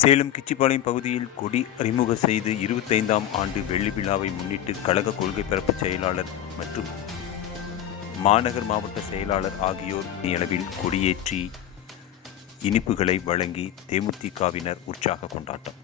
சேலம் கிச்சிபாளையம் பகுதியில் கொடி அறிமுக செய்து 25ஆம் ஆண்டு வெள்ளி விழாவை முன்னிட்டு கழக கொள்கை பரப்பு செயலாளர் மற்றும் மாநகர் மாவட்ட செயலாளர் ஆகியோர் அளவில் கொடியேற்றி இனிப்புகளை வழங்கி தேமுதிகவினர் உற்சாக கொண்டாட்டம்.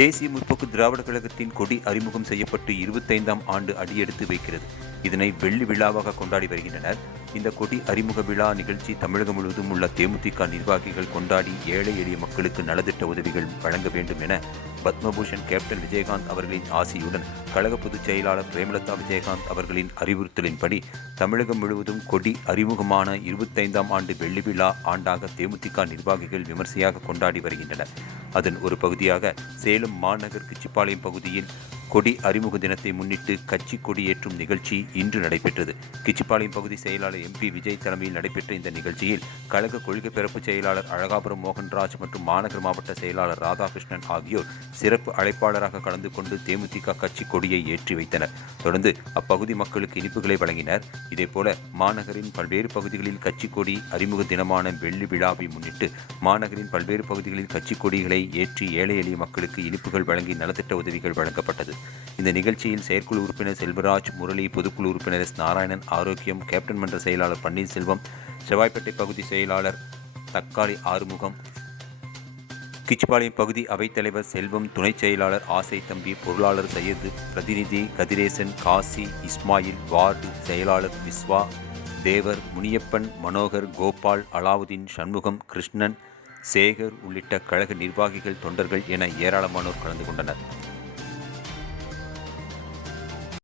தேசிய முற்போக்கு திராவிட கழகத்தின் கொடி அறிமுகம் செய்யப்பட்டு 25ஆம் ஆண்டு அடியெடுத்து வைக்கிறது. இதனை வெள்ளி விழாவாக கொண்டாடி வருகின்றனர். இந்த கொடி அறிமுக விழா நிகழ்ச்சி தமிழகம் முழுவதும் உள்ள தேமுதிக நிர்வாகிகள் கொண்டாடி ஏழை எளிய மக்களுக்கு நலத்திட்ட உதவிகள் வழங்க வேண்டும் என பத்மபூஷன் கேப்டன் விஜயகாந்த் அவர்களின் ஆசியுடன் கழக பொதுச் செயலாளர் பிரேமலதா விஜயகாந்த் அவர்களின் அறிவுறுத்தலின்படி தமிழகம் முழுவதும் கொடி அறிமுகமான 25ஆம் ஆண்டு வெள்ளி விழா ஆண்டாக தேமுதிக நிர்வாகிகள் விமர்சையாக கொண்டாடி வருகின்றனர். அதன் ஒரு பகுதியாக சேலம் மாநகர் கிச்சிபாளையம் பகுதியில் கொடி அறிமுக தினத்தை முன்னிட்டு கட்சி கொடியேற்றும் நிகழ்ச்சி இன்று நடைபெற்றது. கிச்சிபாளையம் பகுதி செயலாளர் MP விஜய் தலைமையில் நடைபெற்ற இந்த நிகழ்ச்சியில் கழக கொள்கை பரப்பு செயலாளர் அழகாபுரம் மோகன்ராஜ் மற்றும் மாநகர் மாவட்ட செயலாளர் ராதாகிருஷ்ணன் ஆகியோர் சிறப்பு அழைப்பாளராக கலந்து கொண்டு தேமுதிக கட்சி கொடியை ஏற்றி வைத்தனர். தொடர்ந்து அப்பகுதி மக்களுக்கு இனிப்புகளை வழங்கினர். இதேபோல மாநகரின் பல்வேறு பகுதிகளில் கட்சி கொடி அறிமுக தினமான வெள்ளி விழாவை முன்னிட்டு மாநகரின் பல்வேறு பகுதிகளில் கட்சி கொடிகளை ஏற்றி ஏழை எளிய மக்களுக்கு இனிப்புகள் வழங்கி நலத்திட்ட உதவிகள் வழங்கப்பட்டது. இந்த நிகழ்ச்சியில் செயற்குழு உறுப்பினர் செல்வராஜ், முரளி, பொதுக்குழு உறுப்பினர் S. நாராயணன், ஆரோக்கியம், கேப்டன் மன்ற செயலாளர் பன்னீர்செல்வம், செவ்வாய்ப்பேட்டை பகுதி செயலாளர் தக்காளி ஆறுமுகம், கிச்சிபாளையம் பகுதி அவைத்தலைவர் செல்வம், துணை செயலாளர் ஆசை தம்பி, பொருளாளர் சையது, பிரதிநிதி கதிரேசன், காசி, இஸ்மாயில், வார்டு செயலாளர் விஸ்வா, தேவர், முனியப்பன், மனோகர், கோபால், அலாவுதீன், சண்முகம், கிருஷ்ணன், சேகர் உள்ளிட்ட கழக நிர்வாகிகள், தொண்டர்கள் என ஏராளமானோர் கலந்து கொண்டனர்.